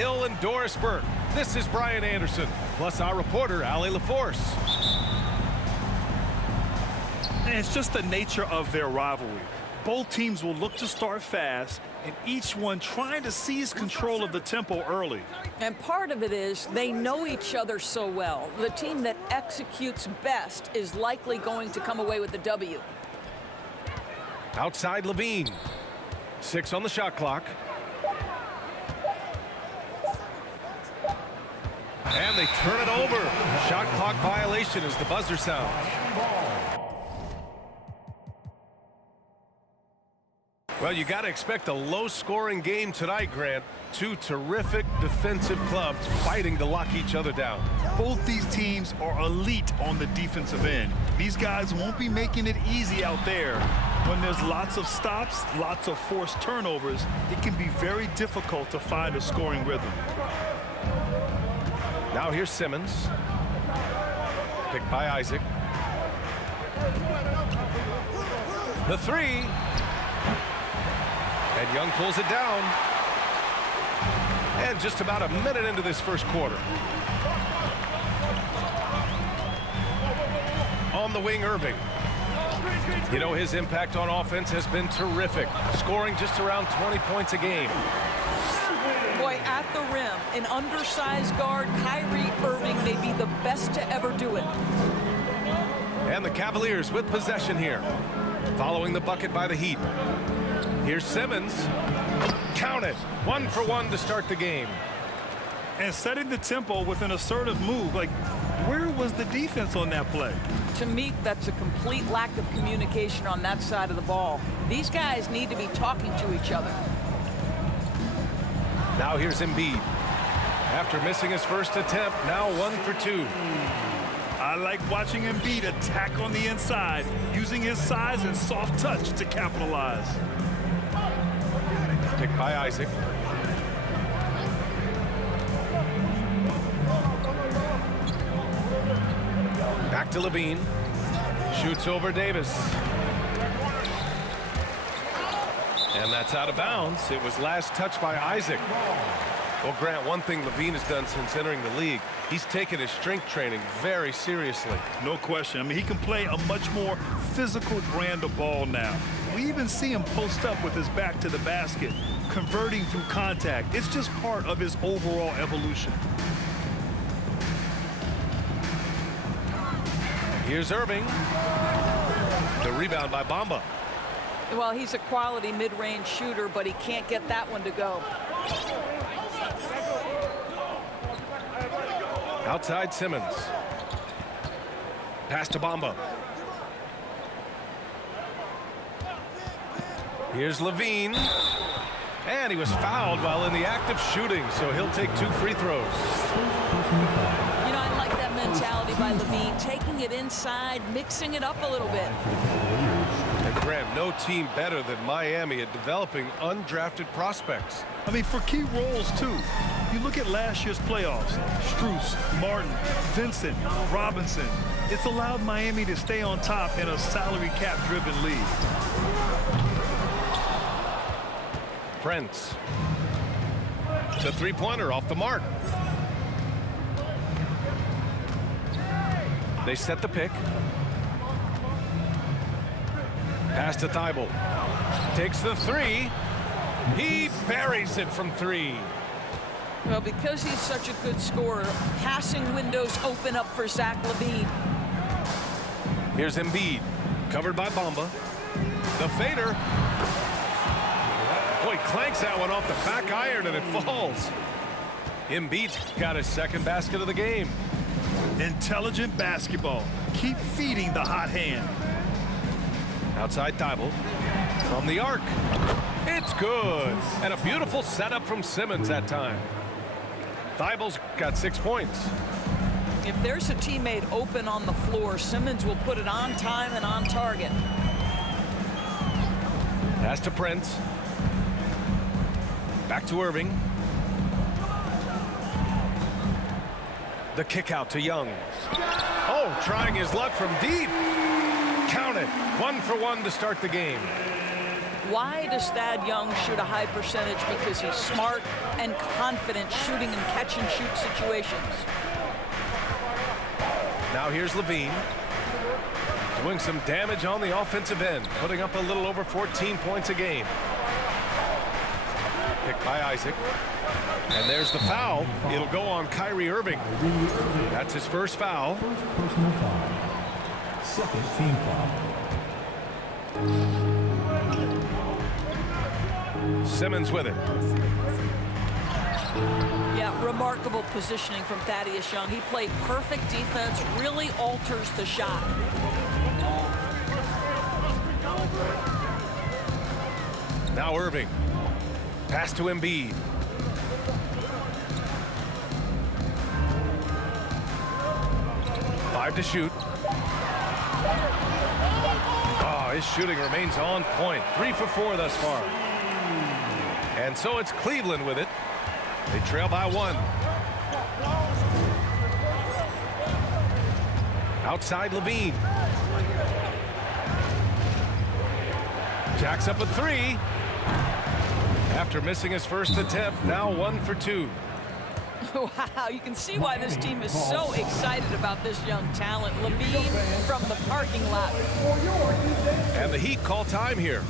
Hill and Doris Burke. This is Brian Anderson, plus our reporter, Allie LaForce. And it's just the nature of their rivalry. Both teams will look to start fast, and each one trying to seize control of the tempo early. And part of it is they know each other so well. The team that executes best is likely going to come away with the W. Outside Levine. 6 on the shot clock. And they turn it over. Shot clock violation as the buzzer sounds. Well, you got to expect a low-scoring game tonight, Grant. Two terrific defensive clubs fighting to lock each other down. Both these teams are elite on the defensive end. These guys won't be making it easy out there. When there's lots of stops, lots of forced turnovers, it can be very difficult to find a scoring rhythm. Now here's Simmons. Picked by Isaac. The three. And Young pulls it down. And just about a minute into this first quarter. On the wing, Irving. You know, his impact on offense has been terrific, scoring just around 20 points a game. Boy, at the rim, an undersized guard, Kyrie Irving, may be the best to ever do it. And the Cavaliers with possession here, following the bucket by the Heat. Here's Simmons. Count it. 1 for 1 to start the game. And setting the tempo with an assertive move. Like, where was the defense on that play? To me, that's a complete lack of communication on that side of the ball. These guys need to be talking to each other. Now here's Embiid. After missing his first attempt, now 1 for 2. I like watching Embiid attack on the inside, using his size and soft touch to capitalize. Picked by Isaac. Back to Levine. Shoots over Davis. And that's out of bounds. It was last touched by Isaac. Well, Grant, one thing Levine has done since entering the league, he's taken his strength training very seriously. No question. I mean, he can play a much more physical brand of ball now. We even see him post up with his back to the basket, converting through contact. It's just part of his overall evolution. Here's Irving. The rebound by Bamba. Well, he's a quality mid-range shooter, but he can't get that one to go. Outside Simmons. Pass to Bamba. Here's Levine. And he was fouled while in the act of shooting, so he'll take 2 free throws. You know, I like that mentality by Levine, taking it inside, mixing it up a little bit. And Grant, no team better than Miami at developing undrafted prospects. I mean, for key roles, too. You look at last year's playoffs, Strus, Martin, Vincent, Robinson. It's allowed Miami to stay on top in a salary cap-driven league. Prince. The three-pointer off the mark. They set the pick. Pass to Thibault. Takes the three. He buries it from 3. Well, because he's such a good scorer, passing windows open up for Zach LaVine. Here's Embiid, covered by Bamba. The fader. Boy, clanks that one off the back iron and it falls. Embiid's got his second basket of the game. Intelligent basketball. Keep feeding the hot hand. Outside Thibault. From the arc. It's good. And a beautiful setup from Simmons that time. Thibault's got 6 points. If there's a teammate open on the floor, Simmons will put it on time and on target. Pass to Prince. Back to Irving. The kick out to Young. Oh, trying his luck from deep. Count it. 1 for 1 to start the game. Why does Thad Young shoot a high percentage? Because he's smart and confident shooting in catch-and-shoot situations. Now here's Levine. Doing some damage on the offensive end, putting up a little over 14 points a game. Picked by Isaac. And there's the foul. It'll go on Kyrie Irving. That's his first foul. First personal foul. Second team foul. Simmons with it. Yeah, remarkable positioning from Thaddeus Young. He played perfect defense, really alters the shot. Now Irving. Pass to Embiid. Five to shoot. Oh, his shooting remains on point. 3 for 4 thus far. And so it's Cleveland with it. They trail by 1. Outside Levine. Jacks up a 3. After missing his first attempt, now 1 for 2. Wow, you can see why this team is so excited about this young talent. Levine from the parking lot. And the Heat call time here.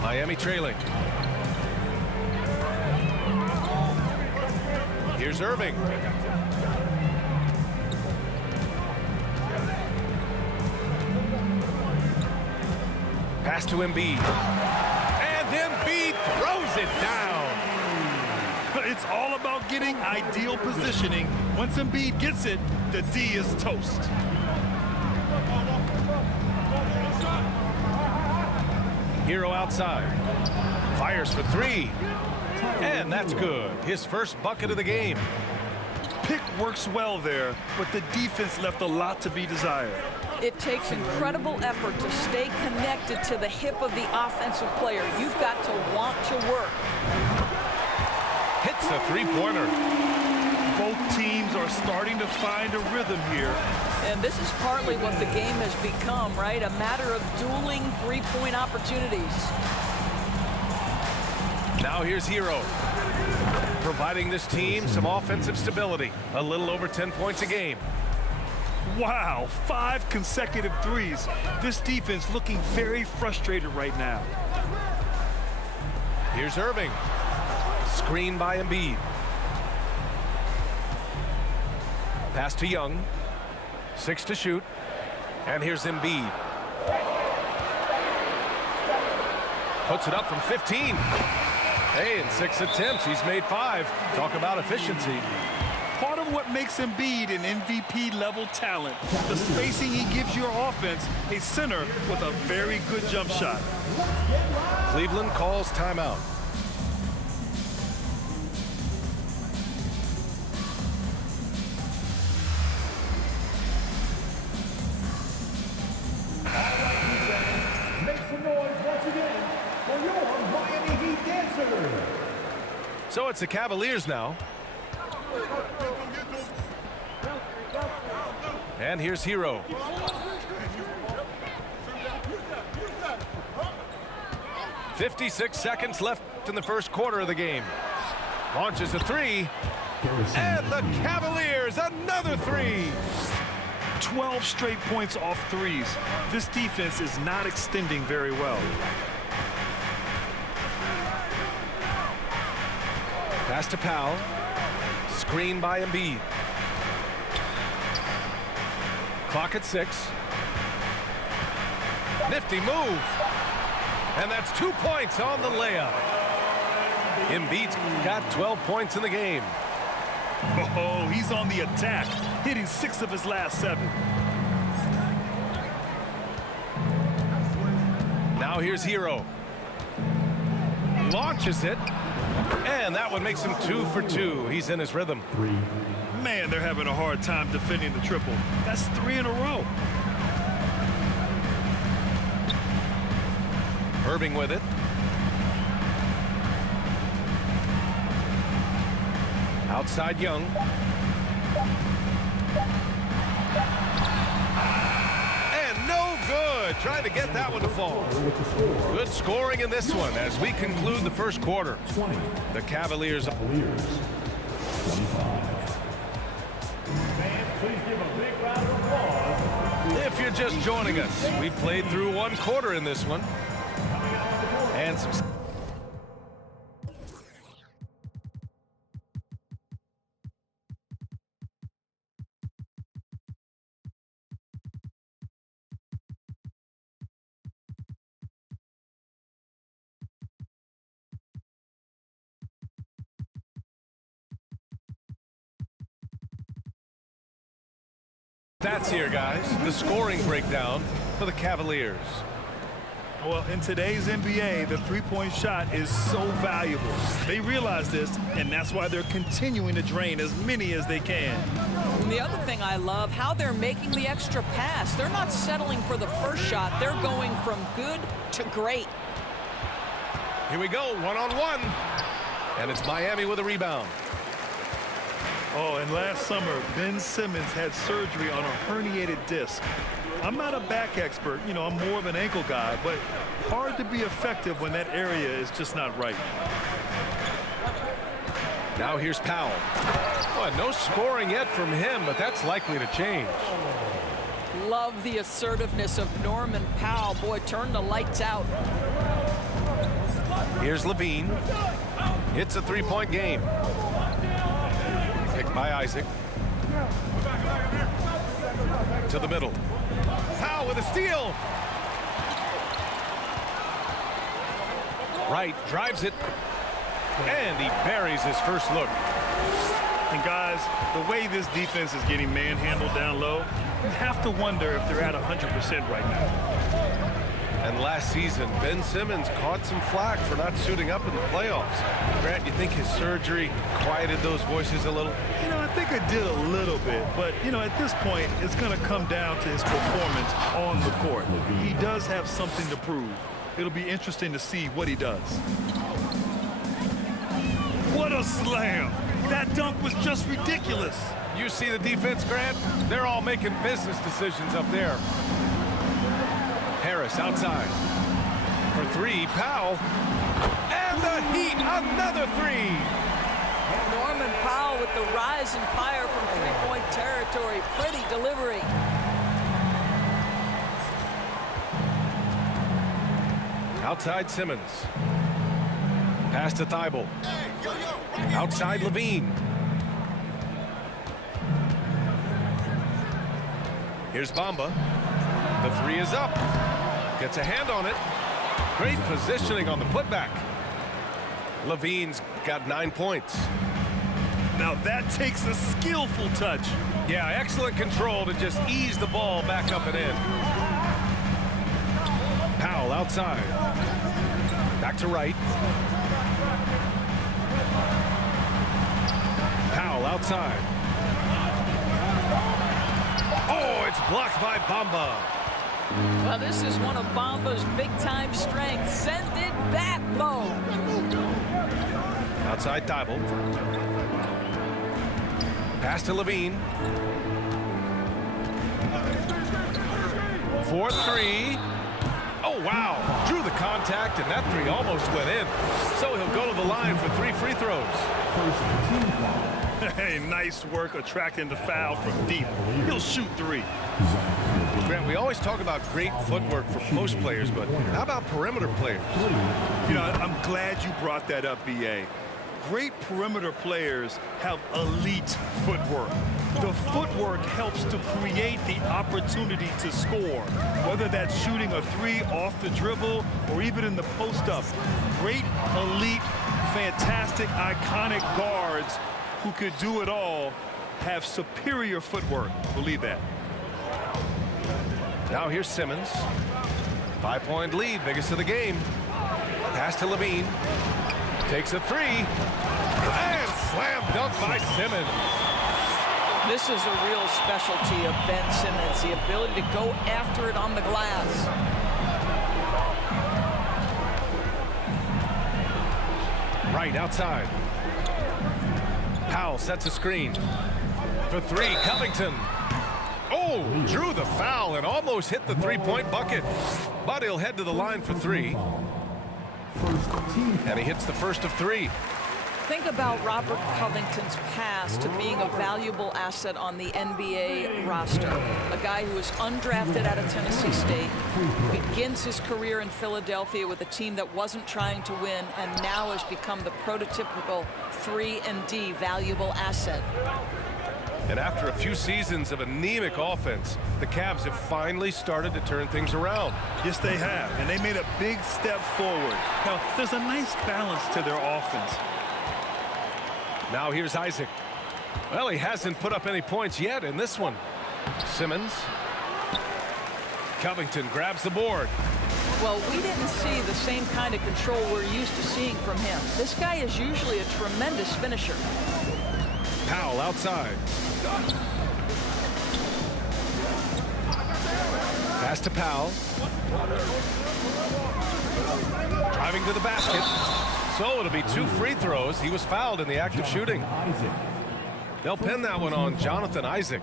Miami trailing. Here's Irving. Pass to Embiid. And Embiid throws it down. It's all about getting ideal positioning. Once Embiid gets it, the D is toast. Hero outside. Fires for 3. And that's good. His first bucket of the game. Pick works well there, but the defense left a lot to be desired. It takes incredible effort to stay connected to the hip of the offensive player. You've got to want to work. Hits a 3-pointer. Both teams are starting to find a rhythm here. And this is partly what the game has become, right? A matter of dueling three-point opportunities. Now here's Hero. Providing this team some offensive stability. A little over 10 points a game. Wow, 5 consecutive threes. This defense looking very frustrated right now. Here's Irving. Screen by Embiid. Pass to Young. 6 to shoot. And here's Embiid. Puts it up from 15. Hey, in 6 attempts, he's made 5. Talk about efficiency. Part of what makes Embiid an MVP-level talent, the spacing he gives your offense, a center with a very good jump shot. Cleveland calls timeout. Make some noise once again for your Miami Heat dancer. So it's the Cavaliers now. And here's Hero. "56 seconds left in the first quarter of the game. Launches a 3. And the Cavaliers, another 3. 12 straight points off threes. This defense is not extending very well. Pass to Powell. Screen by Embiid. Clock at 6. Nifty move. And that's 2 points on the layup. Embiid's got 12 points in the game. Oh, he's on the attack, hitting 6 of his last 7. Now here's Hero. Launches it. And that one makes him 2 for 2. He's in his rhythm. Man, they're having a hard time defending the triple. That's 3 in a row. Irving with it. Outside Young. And no good. Trying to get that one to fall. Good scoring in this one as we conclude the first quarter. The Cavaliers. 25. Fans, please give a big round of applause. If you're just joining us, we played through one quarter in this one. And some. Stats here, guys. The scoring breakdown for the Cavaliers. Well, in today's NBA, the three-point shot is so valuable. They realize this, and that's why they're continuing to drain as many as they can. And the other thing I love, how they're making the extra pass. They're not settling for the first shot. They're going from good to great. Here we go, one-on-one. And it's Miami with a rebound. Oh, and last summer, Ben Simmons had surgery on a herniated disc. I'm not a back expert, you know, I'm more of an ankle guy, but hard to be effective when that area is just not right. Now here's Powell. Oh, no scoring yet from him, but that's likely to change. Love the assertiveness of Norman Powell. Boy, turn the lights out. Here's Levine. It's a three-point game. Picked by Isaac. To the middle. Powell with a steal. Wright drives it. And he buries his first look. And guys, the way this defense is getting manhandled down low, you have to wonder if they're at 100% right now. And last season, Ben Simmons caught some flack for not suiting up in the playoffs. Grant, you think his surgery quieted those voices a little? You know, I think it did a little bit, but, you know, at this point, it's going to come down to his performance on the court. He does have something to prove. It'll be interesting to see what he does. What a slam! That dunk was just ridiculous. You see the defense, Grant? They're all making business decisions up there. Harris outside. For three, Powell. And the Heat, another three. Norman Powell with the rise and fire from three-point territory. Pretty delivery. Outside Simmons. Pass to Thibault. Outside Levine. Here's Bamba. The three is up. Gets a hand on it. Great positioning on the putback. Levine's got 9 points. Now that takes a skillful touch. Yeah, excellent control to just ease the ball back up and in. Powell outside. Back to Wright. Powell outside. Oh, it's blocked by Bamba. Well, this is one of Bamba's big-time strengths. Send it back low. Outside Thibault. Pass to Levine. 4-3. Oh, wow. Drew the contact, and that three almost went in. So he'll go to the line for 3 free throws. Hey, nice work attracting the foul from deep. He'll shoot 3. Grant, we always talk about great footwork for post players, but how about perimeter players? You know, I'm glad you brought that up, B.A. Great perimeter players have elite footwork. The footwork helps to create the opportunity to score, whether that's shooting a 3 off the dribble or even in the post-up. Great, elite, fantastic, iconic guards who could do it all have superior footwork. Believe that. Now here's Simmons. 5-point lead, biggest of the game. Pass to Levine. Takes a three. And slam dunk by Simmons. This is a real specialty of Ben Simmons, the ability to go after it on the glass. Right outside. Powell sets a screen. For three, Covington. Oh, drew the foul and almost hit the three-point bucket. But he'll head to the line for three. And he hits the first of three. Think about Robert Covington's path to being a valuable asset on the NBA roster. A guy who was undrafted out of Tennessee State, begins his career in Philadelphia with a team that wasn't trying to win, and now has become the prototypical 3-and-D valuable asset. And after a few seasons of anemic offense, the Cavs have finally started to turn things around. Yes, they have, and they made a big step forward. Now, there's a nice balance to their offense. Now here's Isaac. Well, he hasn't put up any points yet in this one. Simmons. Covington grabs the board. Well, we didn't see the same kind of control we're used to seeing from him. This guy is usually a tremendous finisher. Powell outside. Pass to Powell. Driving to the basket. So it'll be 2 free throws. He was fouled in the act of shooting. They'll pin that one on Jonathan Isaac.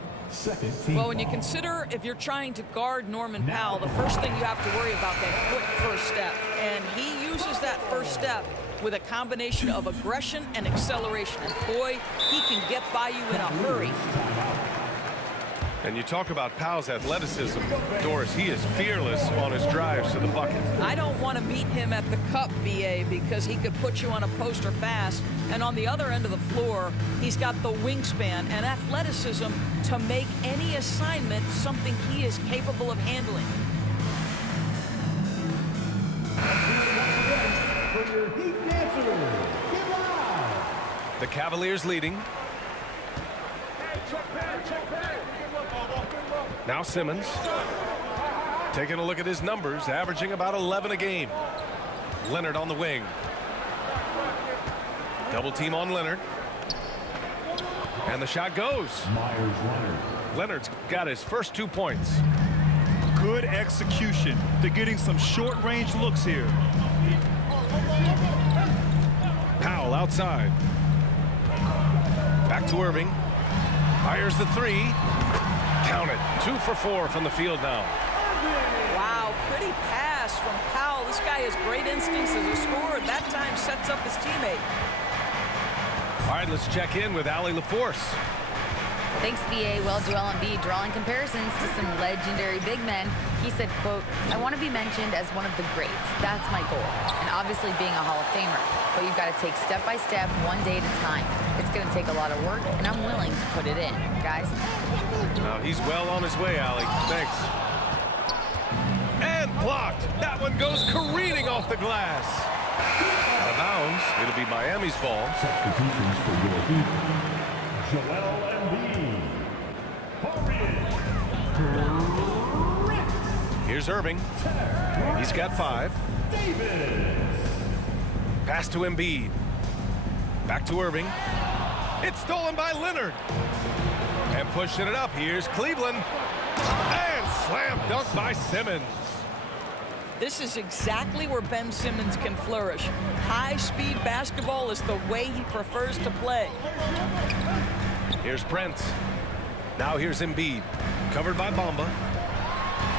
Well, when you consider if you're trying to guard Norman Powell, the first thing you have to worry about that quick first step. And he uses that first step with a combination of aggression and acceleration. And boy, he can get by you in a hurry. And you talk about Powell's athleticism. Doris, he is fearless on his drives to the bucket. I don't want to meet him at the cup, BA, because he could put you on a poster fast. And on the other end of the floor, he's got the wingspan and athleticism to make any assignment something he is capable of handling. For your Heat dancers, get loud. The Cavaliers leading. Now Simmons. Taking a look at his numbers, averaging about 11 a game. Leonard on the wing. Double team on Leonard. And the shot goes. Leonard's got his first 2 points. Good execution. They're getting some short-range looks here. Powell outside. Back to Irving. Fires the three. Count it. 2 for 4 from the field now. Wow, pretty pass from Powell. This guy has great instincts as a scorer. That time sets up his teammate. All right, let's check in with Allie LaForce. Thanks, BA. Well, Joel Embiid drawing comparisons to some legendary big men. He said, quote, "I want to be mentioned as one of the greats. That's my goal. And obviously being a Hall of Famer. But you've got to take step by step, one day at a time. It's going to take a lot of work, and I'm willing to put it in, guys." Now he's well on his way, Allie. Thanks. And blocked. That one goes careening off the glass. Out of bounds. It'll be Miami's ball. Substitutions for your Heat. Joel Embiid. Here's Irving. He's got 5. Pass to Embiid. Back to Irving. It's stolen by Leonard. And pushing it up. Here's Cleveland. And slam dunk by Simmons. This is exactly where Ben Simmons can flourish. High-speed basketball is the way he prefers to play. Here's Brent. Now here's Embiid. Covered by Bamba.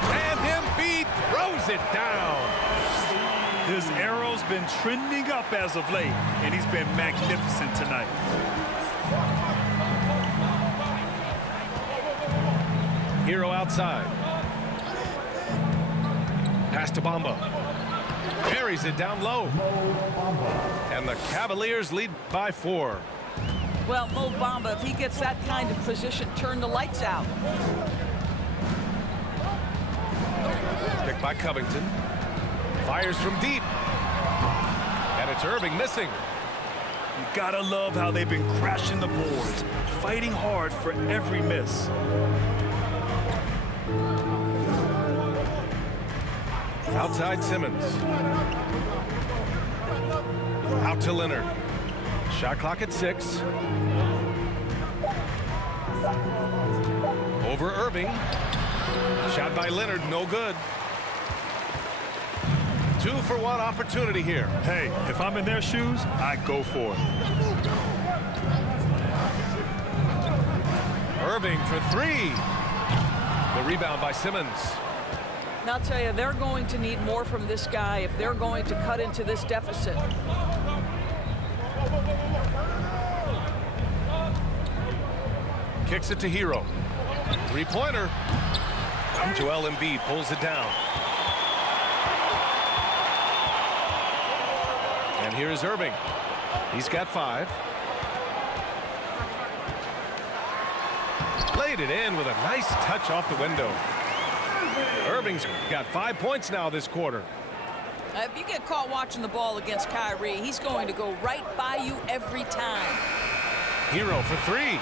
And Embiid throws it down. His arrow's been trending up as of late, and he's been magnificent tonight. Hero outside. Pass to Bamba. Carries it down low. And the Cavaliers lead by 4. Well, Mo Bamba, if he gets that kind of position, turn the lights out. Picked by Covington. Fires from deep. And it's Irving missing. You gotta love how they've been crashing the boards, fighting hard for every miss. Outside Simmons. Out to Leonard. Shot clock at 6. Over Irving. Shot by Leonard, no good. 2-for-1 opportunity here. Hey, if I'm in their shoes, I go for it. Irving for 3. The rebound by Simmons. And I'll tell you, they're going to need more from this guy if they're going to cut into this deficit. Kicks it to Hero. Three-pointer. Joel Embiid pulls it down. And here's Irving. He's got 5. Laid it in with a nice touch off the window. Irving's got 5 points now this quarter. If you get caught watching the ball against Kyrie, he's going to go right by you every time. Hero for 3.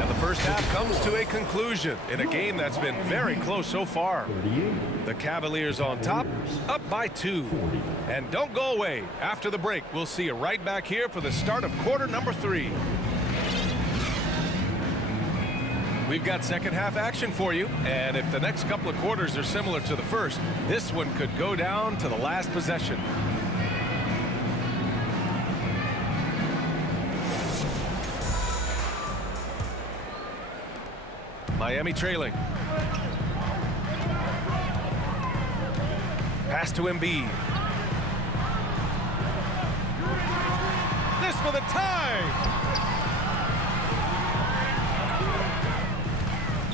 And the first half comes to a conclusion in a game that's been very close so far. The Cavaliers on top, up by 2. And don't go away. After the break, we'll see you right back here for the start of quarter number 3. We've got second half action for you, and if the next couple of quarters are similar to the first, this one could go down to the last possession. Miami trailing. Pass to Embiid. This for the tie.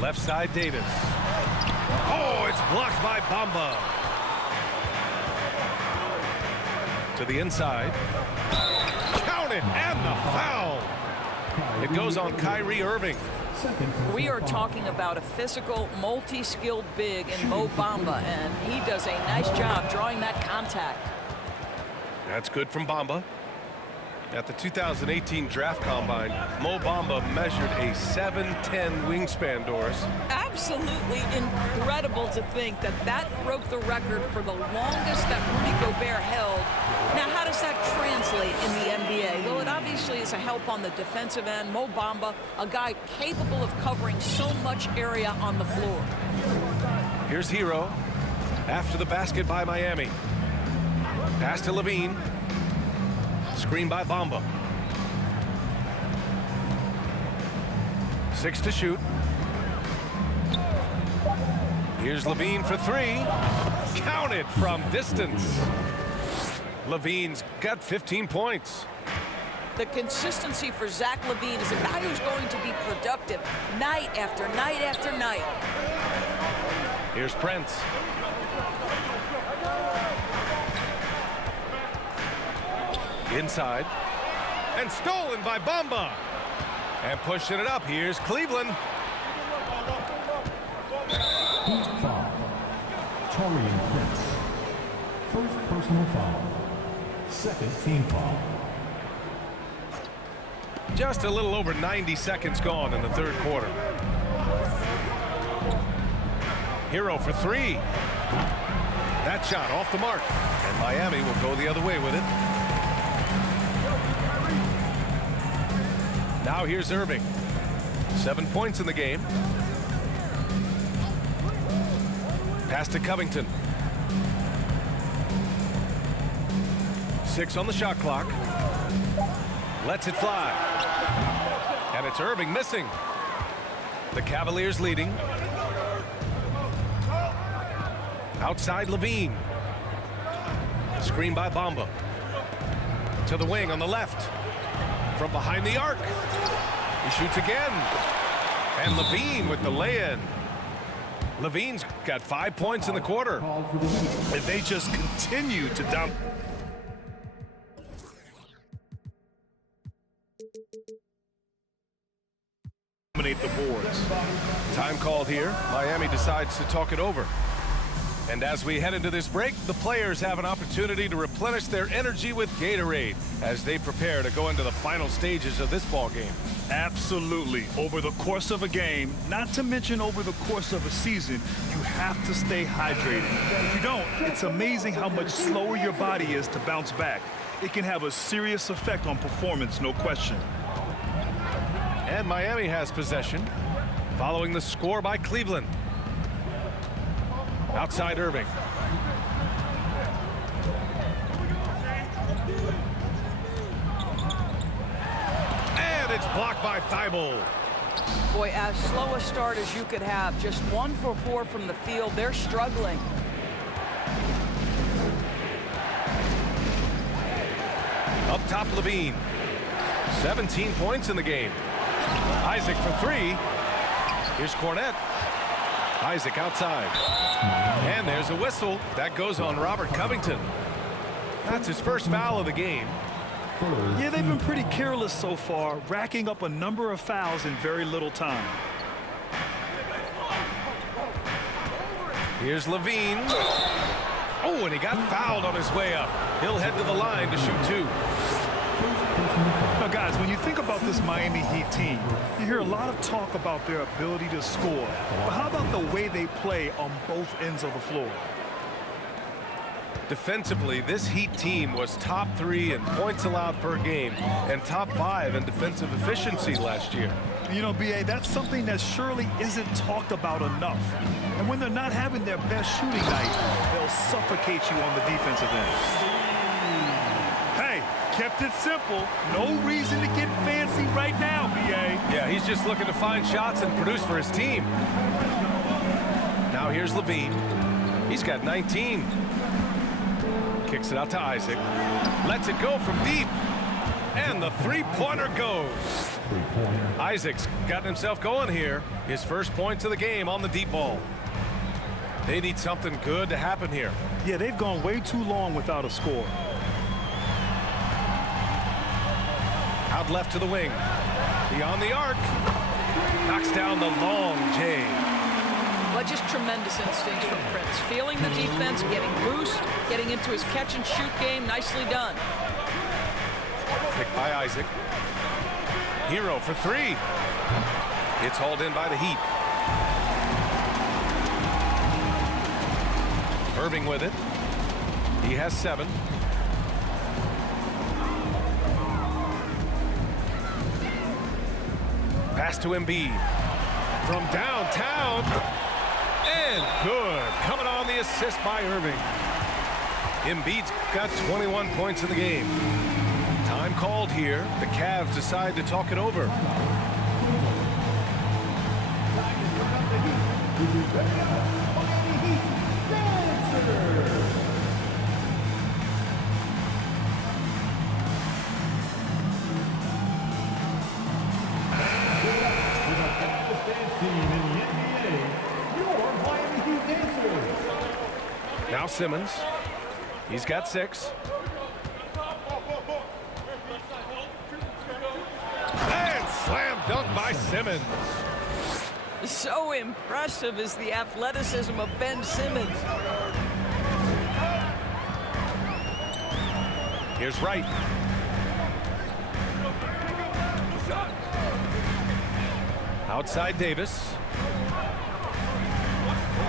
Left side, Davis. Oh, it's blocked by Bamba. To the inside. Counted, and the foul. It goes on Kyrie Irving. We are talking about a physical, multi-skilled big in Mo Bamba, and he does a nice job drawing that contact. That's good from Bamba. At the 2018 Draft Combine, Mo Bamba measured a 7'10" wingspan, Doris. Absolutely incredible to think that that broke the record for the longest that Rudy Gobert held. Now, how does that translate in the NBA? Well, it obviously is a help on the defensive end. Mo Bamba, a guy capable of covering so much area on the floor. Here's Hero. After the basket by Miami. Pass to Levine. Screen by Bamba. 6 to shoot. Here's Levine for 3. Counted from distance. Levine's got 15 points. The consistency for Zach Levine is a guy who's going to be productive night after night after night. Here's Prince. Inside. And stolen by Bamba. And pushing it up. Here's Cleveland. Foul. Taurean Prince. First personal foul. Second team foul. Just a little over 90 seconds gone in the third quarter. Hero for 3. That shot off the mark. And Miami will go the other way with it. Now here's Irving. 7 points in the game. Pass to Covington. 6 on the shot clock. Lets it fly. And it's Irving missing. The Cavaliers leading. Outside Levine. Screen by Bamba. To the wing on the left. From behind the arc. He shoots again. And Levine with the lay-in. Levine's got 5 points in the quarter. If they just continue to dominate the boards. Time called here. Miami decides to talk it over. And as we head into this break, the players have an opportunity to replenish their energy with Gatorade as they prepare to go into the final stages of this ball game. Absolutely. Over the course of a game, not to mention over the course of a season, you have to stay hydrated. If you don't, it's amazing how much slower your body is to bounce back. It can have a serious effect on performance, no question. And Miami has possession, following the score by Cleveland. Outside Irving. And it's blocked by Thibault. Boy, as slow a start as you could have. Just 1 for 4 from the field. They're struggling. Up top, Levine. 17 points in the game. Isaac for 3. Here's Cornette. Isaac outside. And there's a whistle. That goes on Robert Covington. That's his first foul of the game. Yeah, they've been pretty careless so far, racking up a number of fouls in very little time. Here's Levine. Oh, and he got fouled on his way up. He'll head to the line to shoot 2. Now, guys, when you think about this Miami Heat team, you hear a lot of talk about their ability to score. But how about the way they play on both ends of the floor? Defensively, this Heat team was top 3 in points allowed per game and top 5 in defensive efficiency last year. You know, B.A., that's something that surely isn't talked about enough. And when they're not having their best shooting night, they'll suffocate you on the defensive end. Hey, kept it simple. No reason to get fancy right now, B.A. Yeah, he's just looking to find shots and produce for his team. Now here's Levine. He's got 19. Kicks it out to Isaac. Lets it go from deep. And the three-pointer goes. Isaac's gotten himself going here. His first points of the game on the deep ball. They need something good to happen here. Yeah, they've gone way too long without a score. Out left to the wing. Beyond the arc. Knocks down the long J. Well, just tremendous instincts from Prince. Feeling the defense, getting loose, getting into his catch-and-shoot game. Nicely done. Picked by Isaac. Hero for 3. It's hauled in by the Heat. Irving with it. He has 7. Pass to Embiid. From downtown. And good. Coming on the assist by Irving. Embiid's got 21 points in the game. Time called here. The Cavs decide to talk it over. Now Simmons. He's got 6. And slam dunk by Simmons. So impressive is the athleticism of Ben Simmons. Here's Wright. Outside Davis.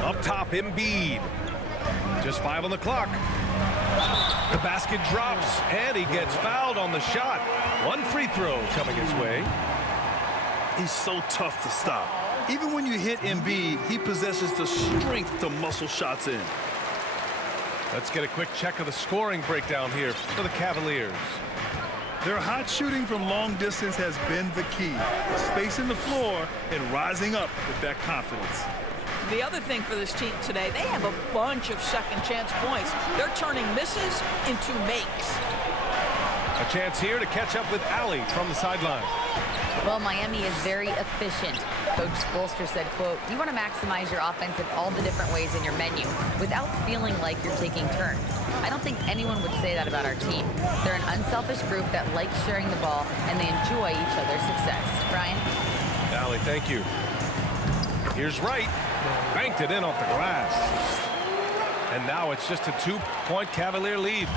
Up top, Embiid. Just 5 on the clock. The basket drops, and he gets fouled on the shot. 1 free throw coming his way. He's so tough to stop. Even when you hit Embiid, he possesses the strength to muscle shots in. Let's get a quick check of the scoring breakdown here for the Cavaliers. Their hot shooting from long distance has been the key. Spacing the floor and rising up with that confidence. The other thing for this team today, they have a bunch of second chance points. They're turning misses into makes. A chance here to catch up with Allie from the sideline. Well, Miami is very efficient. Coach Spoelstra said, quote, "You want to maximize your offense in all the different ways in your menu without feeling like you're taking turns." I don't think anyone would say that about our team. They're an unselfish group that likes sharing the ball, and they enjoy each other's success. Brian? Allie, thank you. Here's Wright. Banked it in off the glass. And now it's just a 2-point Cavalier lead.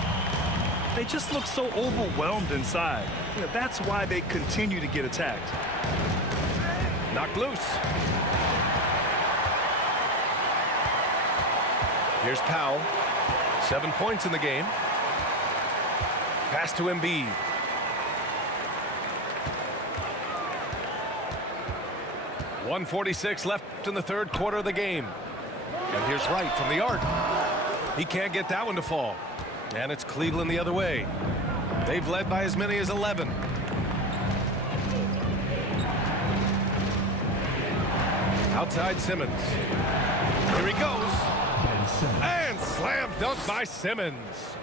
They just look so overwhelmed inside. You know, that's why they continue to get attacked. Knocked loose. Here's Powell. 7 points in the game. Pass to Embiid. .146 left in the third quarter of the game. And here's Wright from the arc. He can't get that one to fall. And it's Cleveland the other way. They've led by as many as 11. Outside Simmons. Here he goes. And slam dunk by Simmons.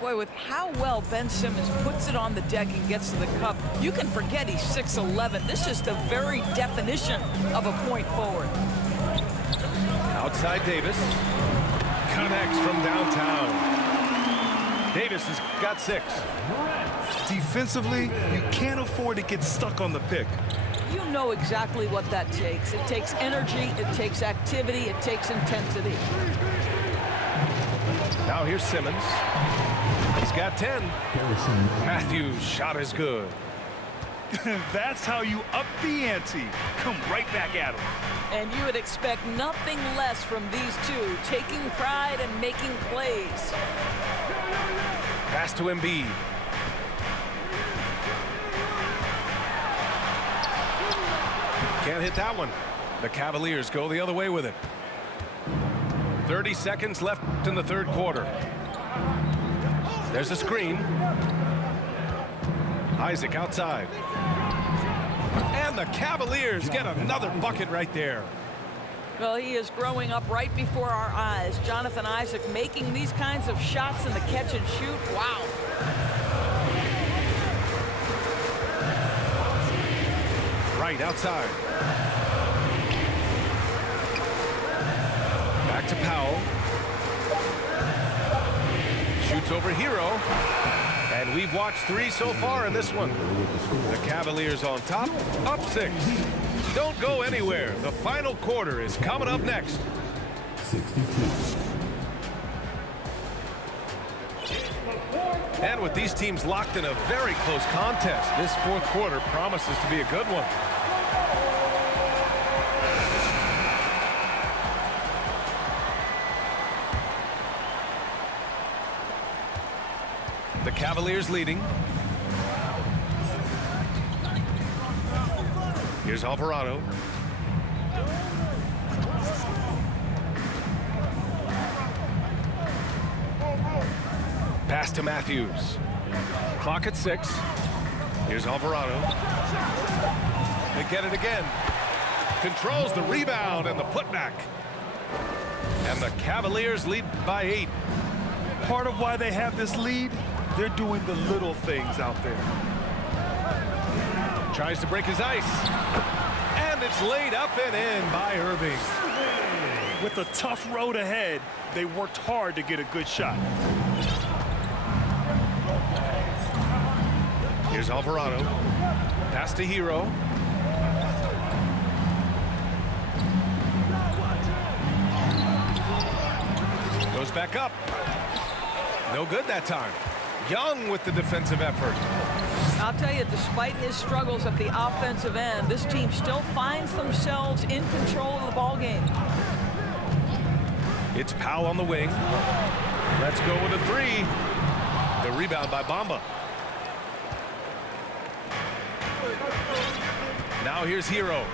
Boy, with how well Ben Simmons puts it on the deck and gets to the cup, you can forget he's 6'11". This is the very definition of a point forward. Outside Davis. Connects from downtown. Davis has got 6. Defensively, you can't afford to get stuck on the pick. You know exactly what that takes. It takes energy, it takes activity, it takes intensity. Now here's Simmons. He's got 10. Matthews' shot is good. That's how you up the ante. Come right back at him. And you would expect nothing less from these two, taking pride and making plays. Pass to Embiid. Can't hit that one. The Cavaliers go the other way with it. 30 seconds left in the third quarter. There's a screen. Isaac outside. And the Cavaliers get another bucket right there. Well, he is growing up right before our eyes. Jonathan Isaac making these kinds of shots in the catch and shoot. Wow. Right outside. Back to Powell. Shoots over Hero. And we've watched 3 so far in this one. The Cavaliers on top, up 6. Don't go anywhere. The final quarter is coming up next. 62. And with these teams locked in a very close contest, this fourth quarter promises to be a good one. The Cavaliers leading. Here's Alvarado. Pass to Matthews. Clock at 6. Here's Alvarado. They get it again. Controls the rebound and the putback. And the Cavaliers lead by 8. Part of why they have this lead, they're doing the little things out there. Tries to break his ice. And it's laid up and in by Irving. With a tough road ahead, they worked hard to get a good shot. Here's Alvarado. Pass to Hero. Goes back up. No good that time. Young with the defensive effort. I'll tell you, despite his struggles at the offensive end, this team still finds themselves in control of the ball game. It's Powell on the wing. Let's go with a 3. The rebound by Bamba. Now here's Hero.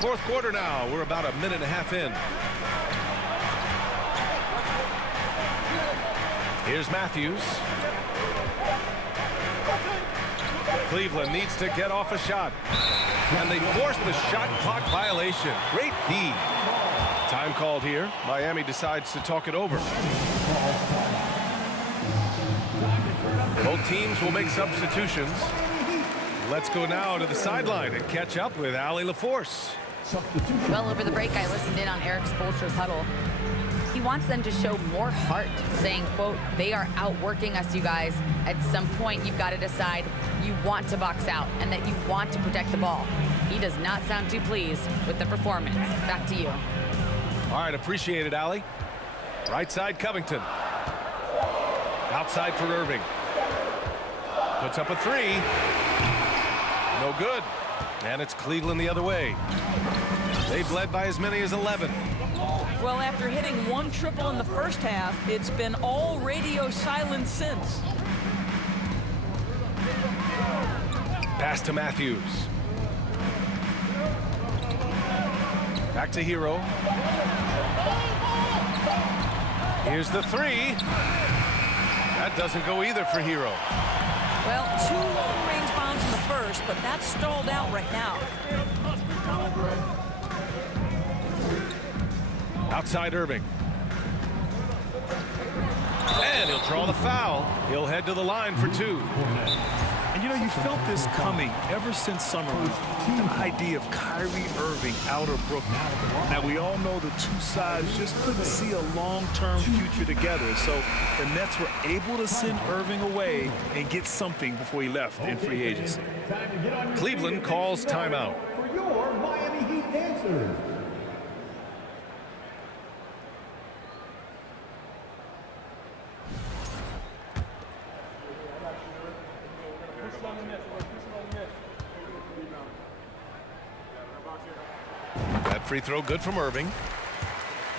Fourth quarter now. We're about a minute and a half in. Here's Matthews. Cleveland needs to get off a shot. And they force the shot clock violation. Great D. Time called here. Miami decides to talk it over. Both teams will make substitutions. Let's go now to the sideline and catch up with Allie LaForce. Well, over the break, I listened in on Eric Spoelstra's huddle. He wants them to show more heart, saying, quote, they are outworking us, you guys. At some point, you've got to decide you want to box out and that you want to protect the ball. He does not sound too pleased with the performance. Back to you. All right, appreciate it, Allie. Right side, Covington. Outside for Irving. Puts up a three. No good. And it's Cleveland the other way. They've led by as many as 11. Well, after hitting one triple in the first half, it's been all radio silence since. Pass to Matthews. Back to Hero. Here's the three. That doesn't go either for Hero. Well, 2 long-range bombs in the first, but that's stalled out right now. Outside Irving. And he'll draw the foul. He'll head to the line for 2. And you know, you felt this coming ever since summer league. The idea of Kyrie Irving out of Brooklyn. Now, we all know the two sides just couldn't see a long-term future together. So the Nets were able to send Irving away and get something before he left in free agency. Cleveland calls timeout. For your Miami Heat dancers. That free throw good from Irving.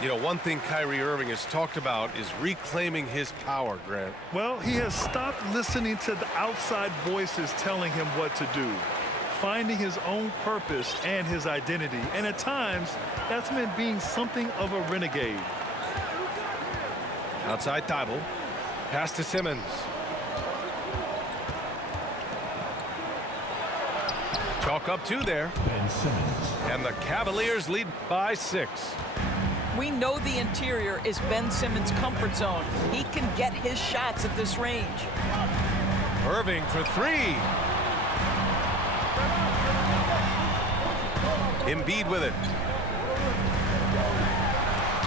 You know, one thing Kyrie Irving has talked about is reclaiming his power, Grant. Well, he has stopped listening to the outside voices telling him what to do, finding his own purpose and his identity. And at times, that's meant being something of a renegade. Outside Thibault. Pass to Simmons. Chalk up 2 there. And the Cavaliers lead by 6. We know the interior is Ben Simmons' comfort zone. He can get his shots at this range. Irving for 3. Embiid with it.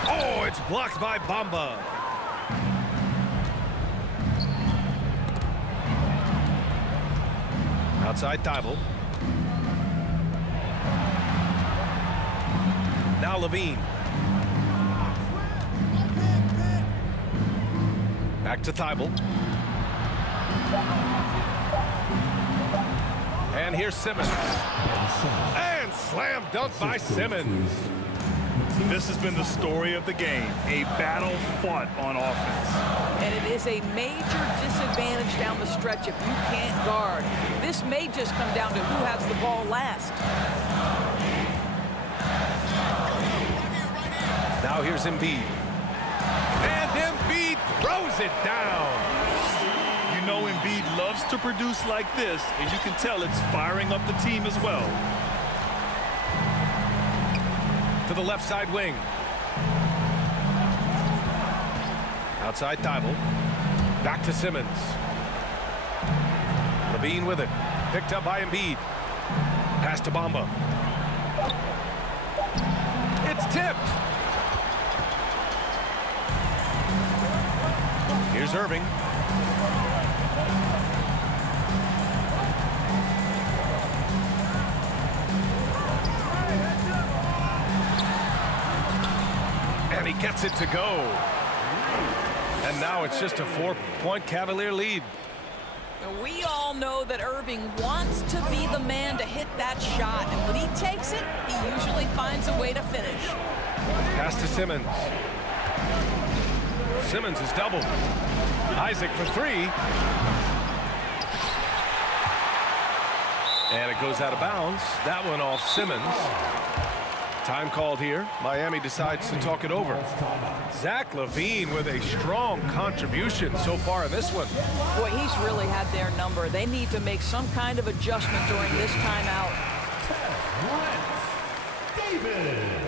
Oh, it's blocked by Bamba. Outside Thibault. Now Levine. Back to Thibault. And here's Simmons. And slam dunk by Simmons. This has been the story of the game, a battle fought on offense. And it is a major disadvantage down the stretch if you can't guard. This may just come down to who has the ball last. Now here's Embiid. And Embiid throws it down. You know Embiid loves to produce like this, and you can tell it's firing up the team as well. To the left side wing. Outside Thibault. Back to Simmons. Levine with it. Picked up by Embiid. Pass to Bamba. It's tipped. Here's Irving. And he gets it to go. And now it's just a 4-point Cavalier lead. We all know that Irving wants to be the man to hit that shot. And when he takes it, he usually finds a way to finish. Pass to Simmons. Simmons is doubled. Isaac for 3. And it goes out of bounds. That one off Simmons. Time called here. Miami decides to talk it over. Zach LaVine with a strong contribution so far in this one. Boy, he's really had their number. They need to make some kind of adjustment during this timeout. Davis.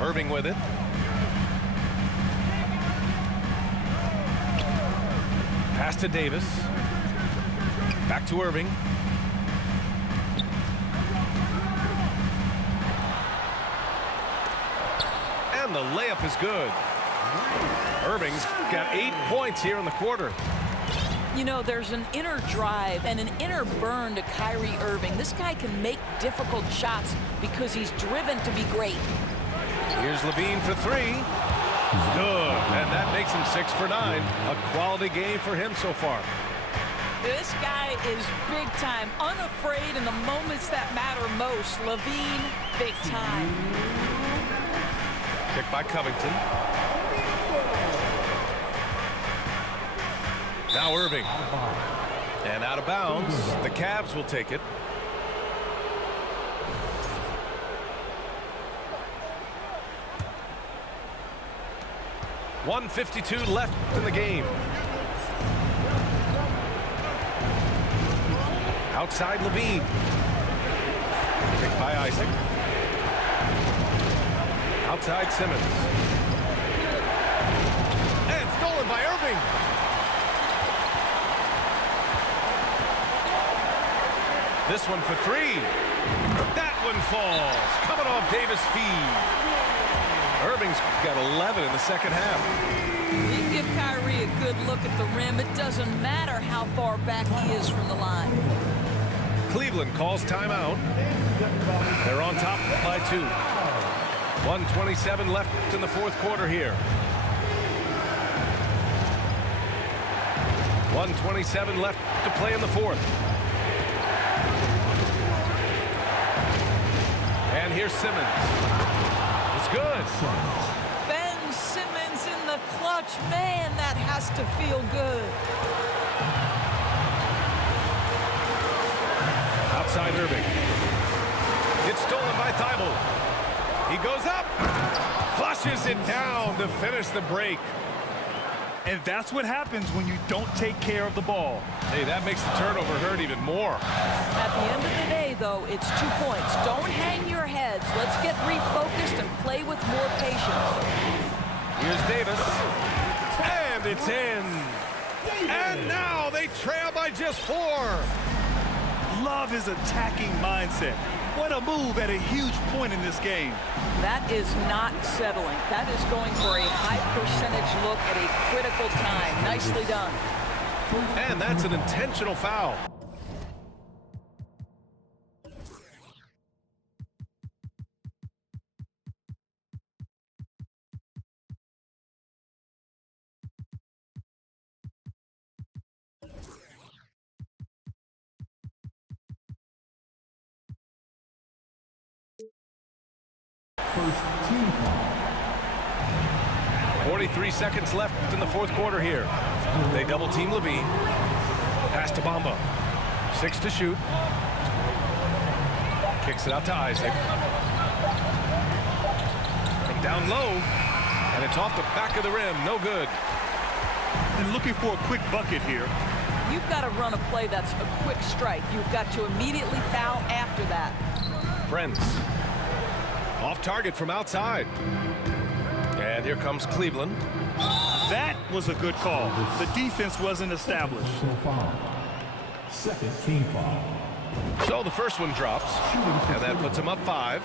Irving with it. Pass to Davis. Back to Irving. And the layup is good. Irving's got 8 points here in the quarter. You know, there's an inner drive and an inner burn to Kyrie Irving. This guy can make difficult shots because he's driven to be great. Here's Levine for three. Good, and that makes him 6 for 9. A quality game for him so far. This guy is big time, unafraid in the moments that matter most. Levine, big time. Picked by Covington. Now Irving. And out of bounds. The Cavs will take it. .152 left in the game. Outside Levine. Picked by Isaac. Outside Simmons. And stolen by Irving. This one for three. That one falls. Coming off Davis' feed. Irving's got 11 in the second half. You give Kyrie a good look at the rim. It doesn't matter how far back he is from the line. Cleveland calls timeout. They're on top by 2. 1:27 left in the fourth quarter here. 1:27 left to play in the fourth. And here's Simmons. It's good. Ben Simmons in the clutch. Man, that has to feel good. Outside Irving. It's stolen by Thibault. He goes up. Flushes it down to finish the break. And that's what happens when you don't take care of the ball. Hey, that makes the turnover hurt even more. At the end of the day, though, it's 2 points. Don't hang your heads. Let's get refocused and play with more patience. Here's Davis. And it's in. And now they trail by just 4. Love his attacking mindset. What a move at a huge point in this game. That is not settling. That is going for a high percentage look at a critical time. Nicely done. And that's an intentional foul. First team foul. 43 seconds left in the fourth quarter here. They double team Levine. Pass to Bamba. 6 to shoot. Kicks it out to Isaac. From down low. And it's off the back of the rim. No good. And looking for a quick bucket here. You've got to run a play that's a quick strike. You've got to immediately foul after that. Prince. Off target from outside. And here comes Cleveland. That was a good call. The defense wasn't established. Foul. Second team foul. So the first one drops. And that puts him up 5.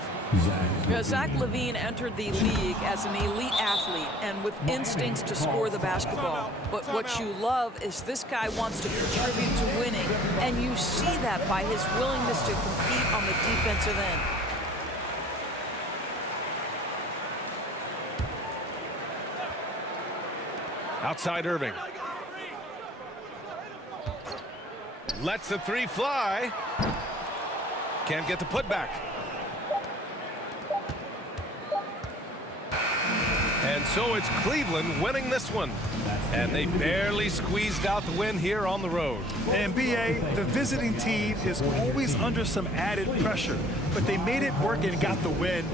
Zach LaVine entered the league as an elite athlete and with instincts to score the basketball. But what you love is this guy wants to contribute to winning. And you see that by his willingness to compete on the defensive end. Outside Irving. Lets the 3 fly. Can't get the putback. And so it's Cleveland winning this one. And they barely squeezed out the win here on the road. And BA, the visiting team is always under some added pressure, but they made it work and got the win.